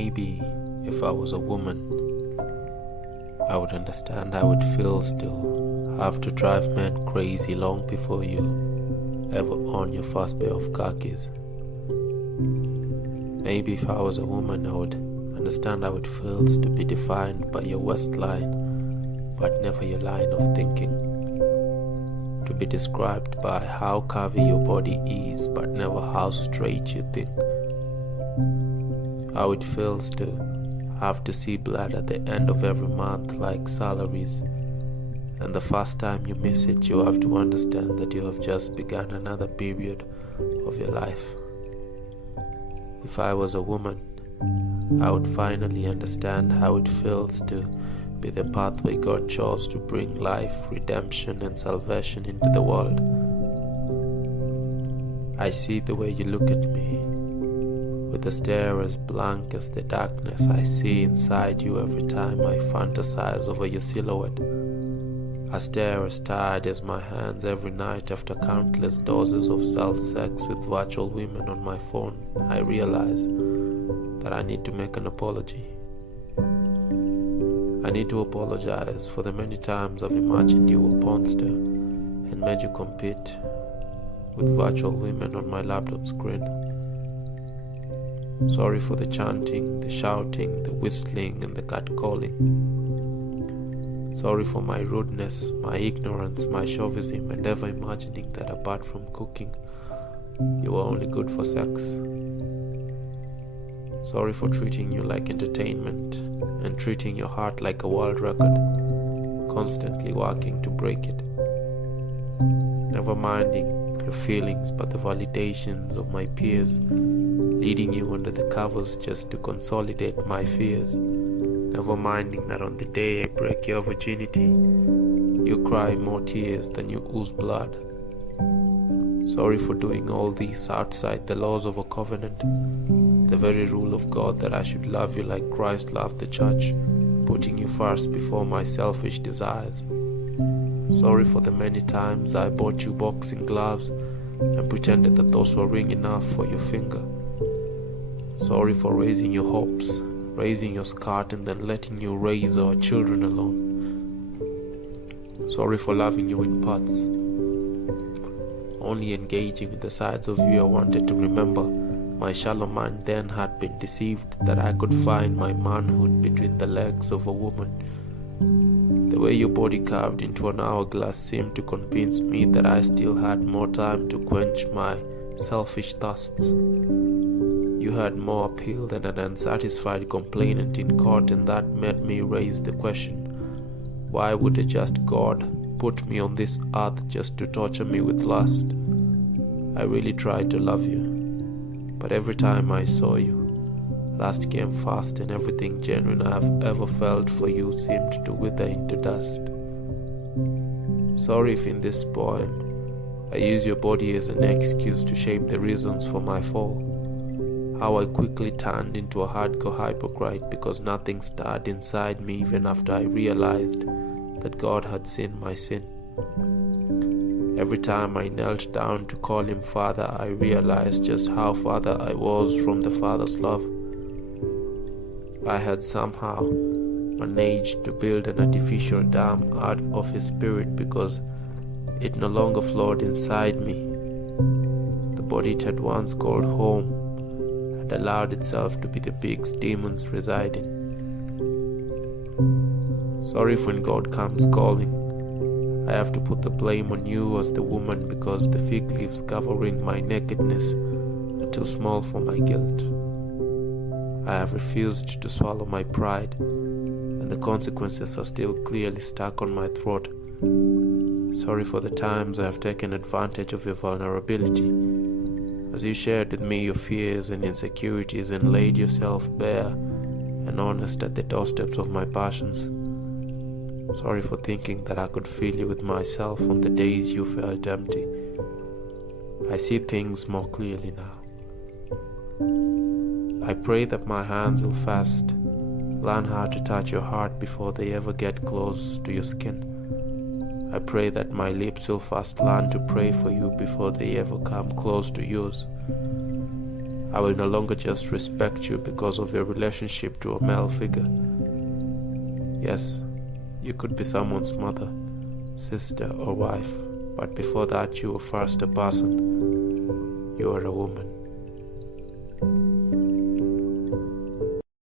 Maybe if I was a woman, I would understand how it feels to have to drive men crazy long before you ever own your first pair of khakis. Maybe if I was a woman, I would understand how it feels to be defined by your waistline, but never your line of thinking. To be described by how curvy your body is, but never how straight you think. How it feels to have to see blood at the end of every month like salaries, and the first time you miss it, you have to understand that you have just begun another period of your life. If I was a woman, I would finally understand how it feels to be the pathway God chose to bring life, redemption, and salvation into the world. I see the way you look at me, with a stare as blank as the darkness I see inside you every time I fantasize over your silhouette. A stare as tired as my hands every night after countless doses of self-sex with virtual women on my phone. I realize that I need to make an apology. I need to apologize for the many times I've imagined you a pornster and made you compete with virtual women on my laptop screen. Sorry for the chanting, the shouting, the whistling, and the catcalling. Sorry for my rudeness, my ignorance, my chauvinism, and ever imagining that apart from cooking, you were only good for sex. Sorry for treating you like entertainment and treating your heart like a world record, constantly working to break it. Never minding your feelings but the validations of my peers, leading you under the covers just to consolidate my fears. Never minding that on the day I break your virginity, you cry more tears than you ooze blood. Sorry for doing all this outside the laws of a covenant, the very rule of God that I should love you like Christ loved the church, putting you first before my selfish desires. Sorry for the many times I bought you boxing gloves and pretended that those were ring enough for your finger. Sorry for raising your hopes, raising your skirt and then letting you raise our children alone. Sorry for loving you in parts, only engaging with the sides of you I wanted to remember. My shallow mind then had been deceived that I could find my manhood between the legs of a woman. The way your body carved into an hourglass seemed to convince me that I still had more time to quench my selfish thirsts. You had more appeal than an unsatisfied complainant in court, and that made me raise the question, why would a just God put me on this earth just to torture me with lust? I really tried to love you, but every time I saw you, lust came fast, and everything genuine I have ever felt for you seemed to wither into dust. Sorry if in this poem I use your body as an excuse to shape the reasons for my fall. How I quickly turned into a hardcore hypocrite because nothing stirred inside me even after I realized that God had seen my sin. Every time I knelt down to call him Father, I realized just how far I was from the Father's love. I had somehow managed to build an artificial dam out of his spirit because it no longer flowed inside me. The body it had once called home had allowed itself to be the pigs demons reside in. Sorry if when God comes calling, I have to put the blame on you as the woman because the fig leaves covering my nakedness are too small for my guilt. I have refused to swallow my pride, and the consequences are still clearly stuck on my throat. Sorry for the times I have taken advantage of your vulnerability, as you shared with me your fears and insecurities and laid yourself bare and honest at the doorsteps of my passions. Sorry for thinking that I could fill you with myself on the days you felt empty. I see things more clearly now. I pray that my hands will first learn how to touch your heart before they ever get close to your skin. I pray that my lips will first learn to pray for you before they ever come close to yours. I will no longer just respect you because of your relationship to a male figure. Yes, you could be someone's mother, sister, or wife, but before that you were first a person. You are a woman.